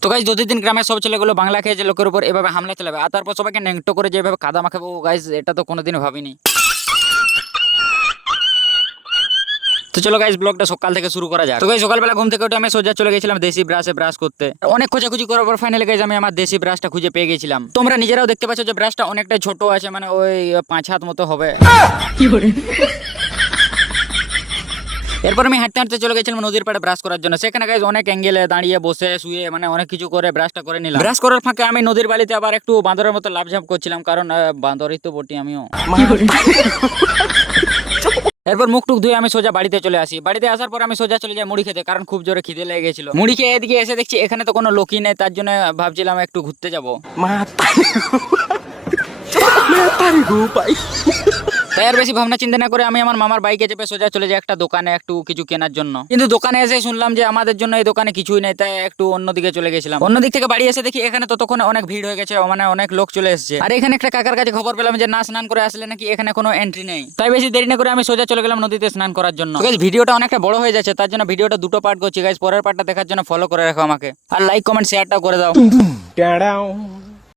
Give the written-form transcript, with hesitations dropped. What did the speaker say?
তো গাইস যদি দিন গ্রামের সব ছেলেগুলো বাংলা খেয়ে যে লোকের উপর এভাবে হামলা চালাবে আর তারপর সবাইকে ন্যাংটো করে যেভাবে কাদা মাখাবো গাইস, এটা তো কোনোদিনও ভাবিনি। তো চলো গাইস ব্লগটা সকাল থেকে শুরু করা যাক। তো গাইস সকালবেলা ঘুম থেকে উঠে আমি সোজা চলে গেছিলাম দেশি ব্রাশে ব্রাশ করতে। অনেক খোঁজাখুঁজি করার পর ফাইনালি গাইস আমি আমার দেশি ব্রাশটা খুঁজে পেয়ে গেছিলাম। তোমরা নিজেরাও দেখতে পাচ্ছ যে ব্রাশটা অনেকটা ছোট আছে, মানে ওই 5 হাত মতো হবে। এরপর আমি হাঁটতে হাঁটতে চলে গেছিলাম নদীর পাড়ে ব্রাশ করার জন্য। সেখানে গাইস অনেক অ্যাঙ্গেলে দাঁড়িয়ে বসে শুয়ে মানে অনেক কিছু করে ব্রাশটা করে নিলাম। ব্রাশ করার ফাঁকে আমি নদীর বালিতে আবার একটু বাঁদরের মতো লাফঝাপ করছিলাম, কারণ বাঁদরই তো বটি আমিও। এরপর মুখ টুক ধুয়ে আমি সোজা বাড়িতে চলে আসি। বাড়িতে আসার পর আমি সোজা চলে যাই মুড়ি খেতে, কারণ খুব জোরে খিদে লেগে গেছিল। মুড়ি খেয়ে এদিকে এসে দেখছি এখানে তো কোনো লোকই নেই, তার জন্য ভাবছিলাম একটু ঘুরতে যাবো। তাই আর বেশি ভাবনা চিন্তা না করে আমি আমার মামার বাইকে চেপে সোজা চলে যাই একটা দোকানে একটু কিছু কেনার জন্য। কিন্তু দোকানে এসে শুনলাম যে আমাদের জন্য এই দোকানে কিছুই নেই, তাই একটু অন্যদিকে চলে গেছিলাম। অন্যদিক থেকে বাড়ি এসে দেখি এখানে ততক্ষণে অনেক ভিড় হয়ে গেছে, মানে অনেক লোক চলে এসেছে। আর এখানে একটা কাকার কাছে খবর পেলাম যে না স্নান করে আসলে নাকি এখানে কোনো এন্ট্রি নেই। তাই বেশি দেরি না করে আমি সোজা চলে গেলাম নদীতে স্নান করার জন্য। গাইস ভিডিওটা অনেকটা বড় হয়ে যাচ্ছে, তার জন্য ভিডিওটা দুটো পার্ট করছি। গাইস পরের পার্টটা দেখার জন্য ফলো করে রাখো আমাকে, আর লাইক কমেন্ট শেয়ারটাও করে দাও।